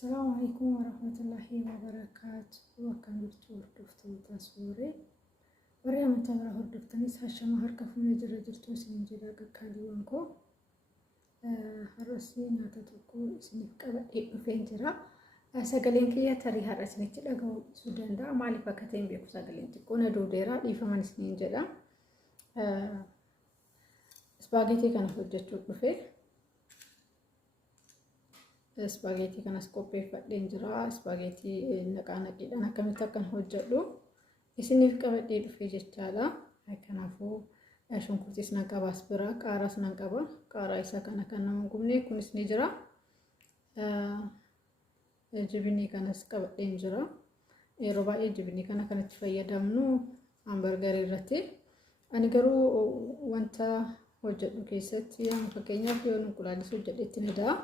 السلام عليكم ورحمة الله وبركاته. وكان دكتور دفتن تصوري وريا من تبرع دفتنيس هالشما هركفون جرى جرتوس من جرى كاليونكو هرسين هتتوكو سنيف كذا فين جرى سجلين كيا تري هرسين تلاقوا سودان دا مالي فكتين بيكو سجلين تكون دوديرا ليفمان سنين جرى سباجيتي كان حجتو بفيه سباجيتي كان سكوبي فدين جرا سباجيتي نقانقيدان akkamitti akkan hojjedhu isiniif qabadhee dhufee jechaadha. Kanaafuu shunkurtiis nan qaba asbira qaaraas nan qaba qaaraa isa kana kan nama gubne kunis ni jira jibinii kanas qabadheen jira yeroo baay'ee jibinii kana kanatti fayyadamnu hamburgerii irratti ani garuu wanta hojjedhu keessatti fakkeenyaaf yoo nuqulaalis hojjedhetti ni daa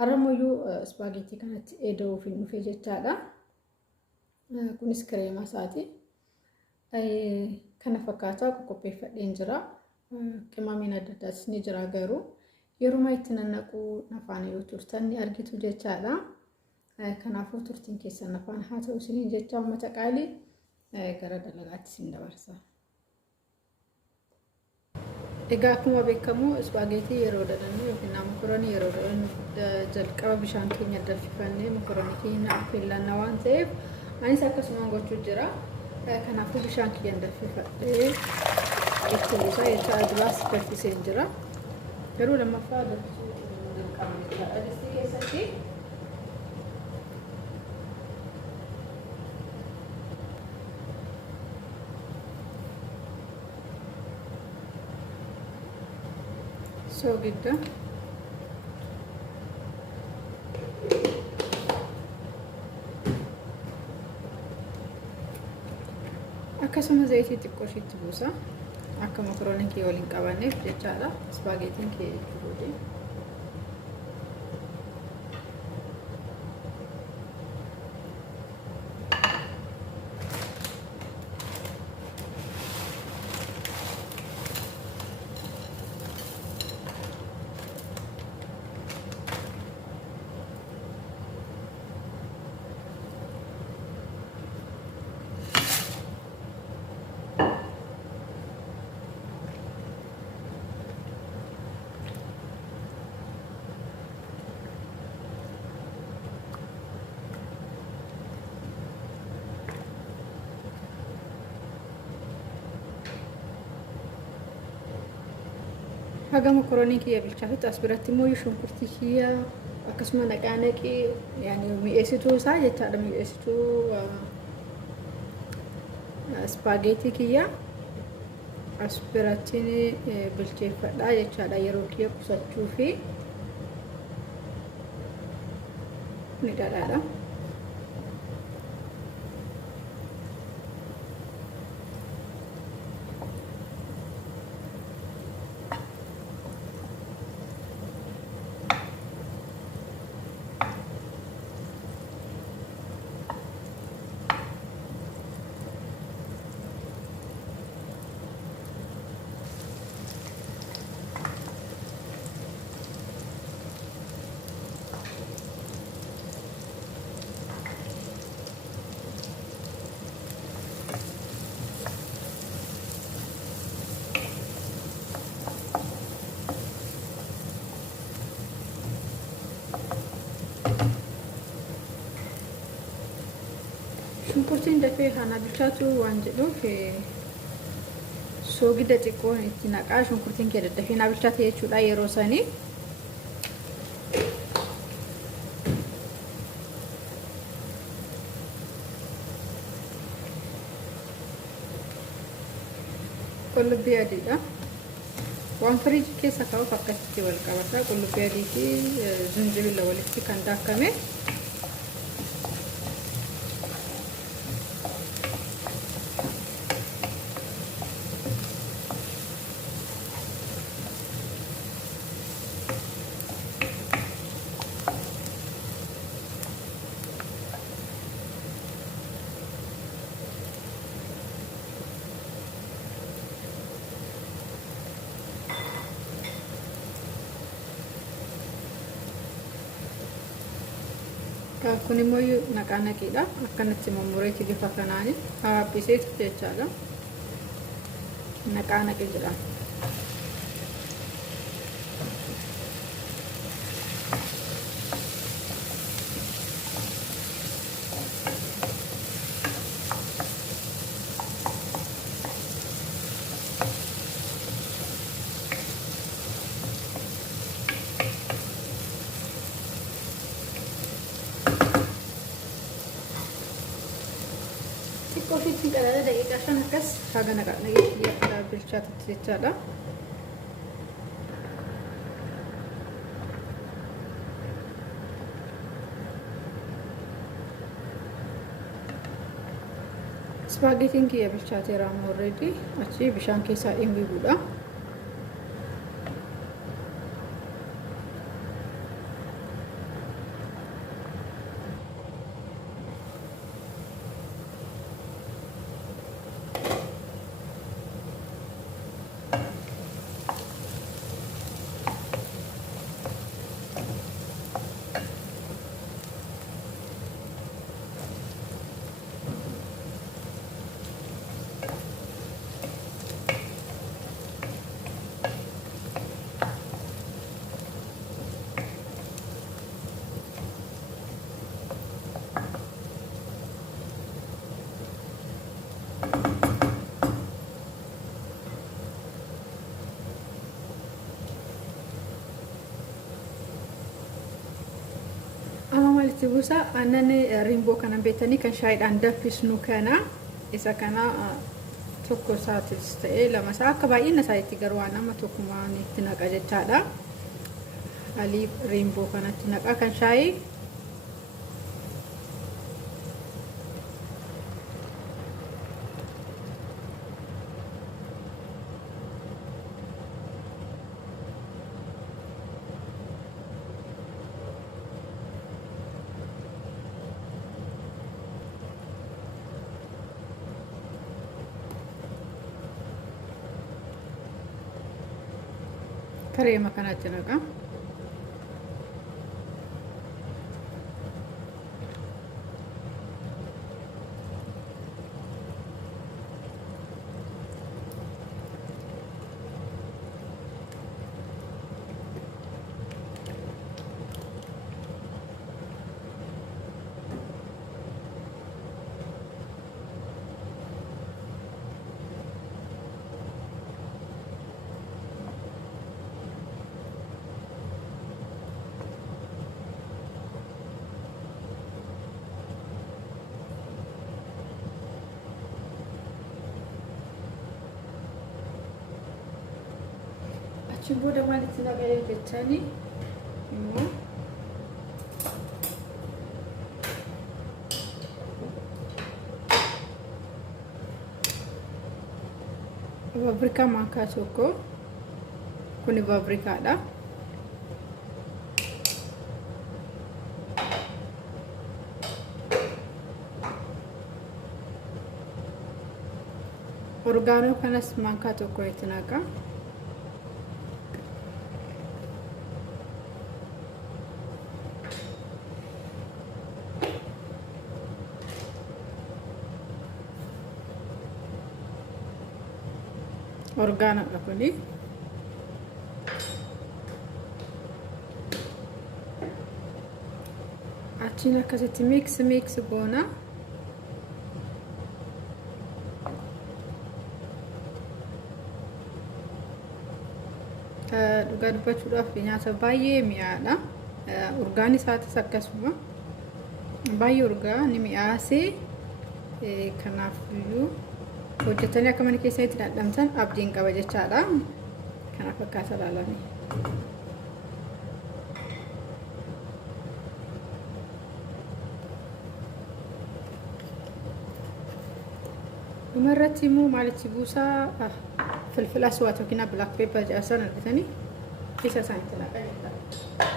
Haramoyu spaghetti kanatti edoo fi dhufee jechaadha. Kunis kireema isaati. Kana fakkaataa qopheeffadheen jira. Qimamiin adda addaas ni jira garuu yeruma itti nannaquu nafaan yoo turtan ni argitu jechaadha. Kanaafuu turtiin keessan nafaan haa ta'u isiniin jecha uummata qaalii gara dalagaatti isin dabarsa. Egaa akkuma beekamu spaghetti yeroo dalannu yookiin makaroonii yeroo dalannu jalqaba bishaan keenya danfifannee makaroonii keenya affeellanna waan ta'eef anis akkasuma gochuu jira. Kanaafuu bishaan keenya danfifadhee itti buusaa jecha duraas danfisee jira. Garuu lammaffaa danfisuu jalqabne jira. Distii keessatti so gidda akkasuma zayitii xiqqoo shiitti buusa akka makarooniin kee waliin qabanneef jechaadha. Spaghettiin kee jechuudha. Haga makaroonii kiyya bilchaafatti asbiratti immoo shunkurtii kiyya akkasuma naqaanaqii yaani mi'eessituu isaa jechaadha. Mi'eessituu spaghetti kiyya asbiratti bilcheeffadha jechaadha. Yeroo kiyya qusachuu fi ni dhadhaadha. Shunkurtiin dafee kana bilchaatu waan jedhuuf soogidda xiqqoo itti naqaa shunkurtiin kee daddafee na bilchaate jechuudha yeroo sanii. Qullubbii adiidha. Waan firiijii keessa kaa'uuf akkasitti wal qabata. Qullubbii adii fi zinjibila walitti kan daakame. Kun immoo naqaanaqiidha. Akkanatti mummureetii bifa kanaani haabbiseetu jechaadha. Naqaanaqi jedhama. Kofiitiin qadaada daqiiqaa 5 akkas haga naqaanaqi bilchaatutti jechaadha. Spaghettiin kiyya bilchaateera amma already achi bishaan keessaa dhimbibuudha. Malitti buusa aannan rimboo kana beektanii kan shaayiidhaan danfisnu kana isa kana tokko isaatis ta'ee lama isaa akka baay'ina isaatti garuu waan amma tokkumaan itti naqa jechaadha. Alii rimboo kanatti naqa kan shaayii kareema kanatti naqa. Booda malitti naqee jettanii immoo faabirikaa maankaa tokko kuni faabirikaadha. Orgaanoo kanas maankaa tokko itti naqa. Orgaano kuni achiin akkasitti mix goona. Dhugaa dubbachuudhaaf nyaata baay'ee mi'aadha. Urgaan isaatis akkasuma baay'ee urgaa ni mi'aasee kanaaf iyyuu hojjetanii akka mana keessatti dadhamtan abdiin qaba jechaadha. Kana fakkaata ilaalanii. Dhumarratti immoo maalitti buusaa filfila aswaat yookiin black pepper jedhasan argatanii isa isaanitti naqa jechuudha.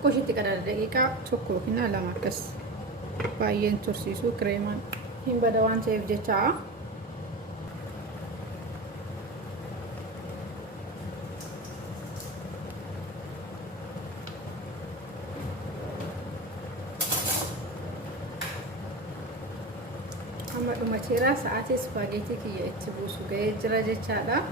xiqqoo ishiitti qadaada daqiiqaa tokko yookiin lama akkas baay'een tursiisuu kireemaan hin bada waan ta'eef jecha amma dhumacheera sa'aatii spaageetii kiyya itti buusu ga'ee jira jechaadha.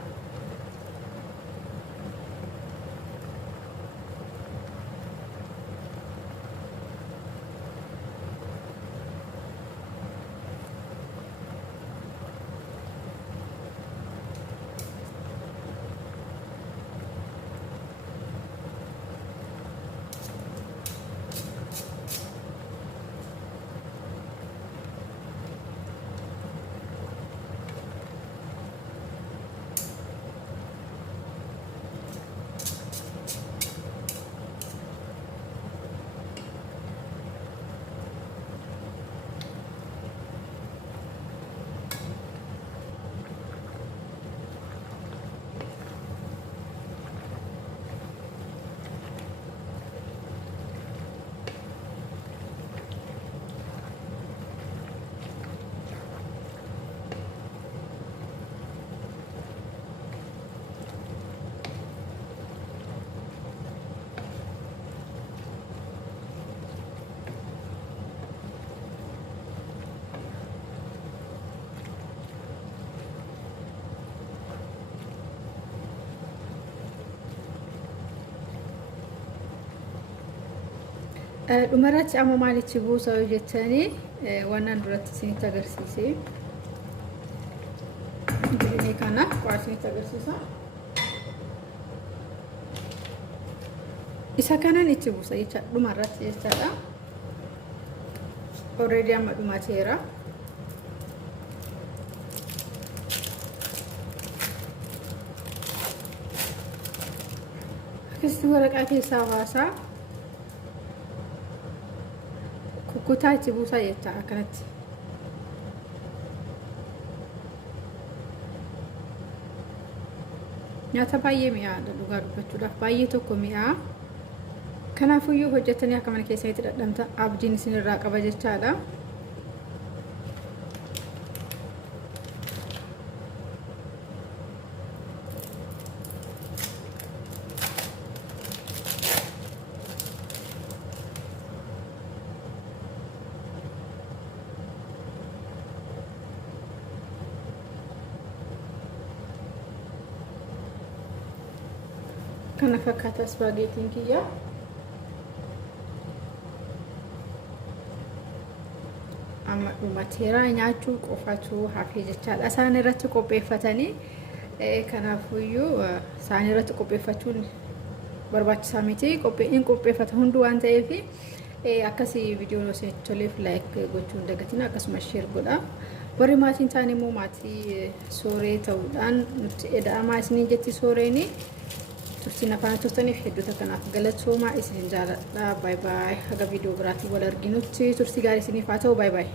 dhumarratti amma maalitti buusaa jettanii waan duratti isinitti agarsiisee ini kana isinitti agarsiisa. Isa kanan itti buusa jecha dhumarratti jechaadha. Already amma dhumateera. Akkasitti waraqaa keessaa baasaa kutaa itti buusaa jecha akkanatti. Nyaata baay'ee mi'aadha dhugaa dubbachuudhaaf baay'ee tokko mi'aa. Kanaafiyyuu hojjettanii akka mana keessanitti dadhabdan abdiin isinirraa qaba jechaadha. Kana fakkaata spaageetiin kiyya. Amma dhumateera nyaachuu qofatu hafee jechaadha. Isaan irratti qopheeffatanii kanaafiyyuu isaan irratti qopheeffachuun barbaachisaa miti. Qophee'in qopheeffata hundi waan ta'eef akkasii viidiyoon isinitti toleef laayik gochuun dagatina akkasumas sheer godha. Warri maatiin ta'an immoo maatii sooree ta'uudhaan nutti eda'amaa isiniin jetti sooreeni. Turtiin afaan turtaniif hedduuta kanaaf galatoomaa isin jaalladha. Baay baay. Haga viidiyoo biraatiin wal arginutti turtii gaarii isiniif haa ta'u. Baay baay.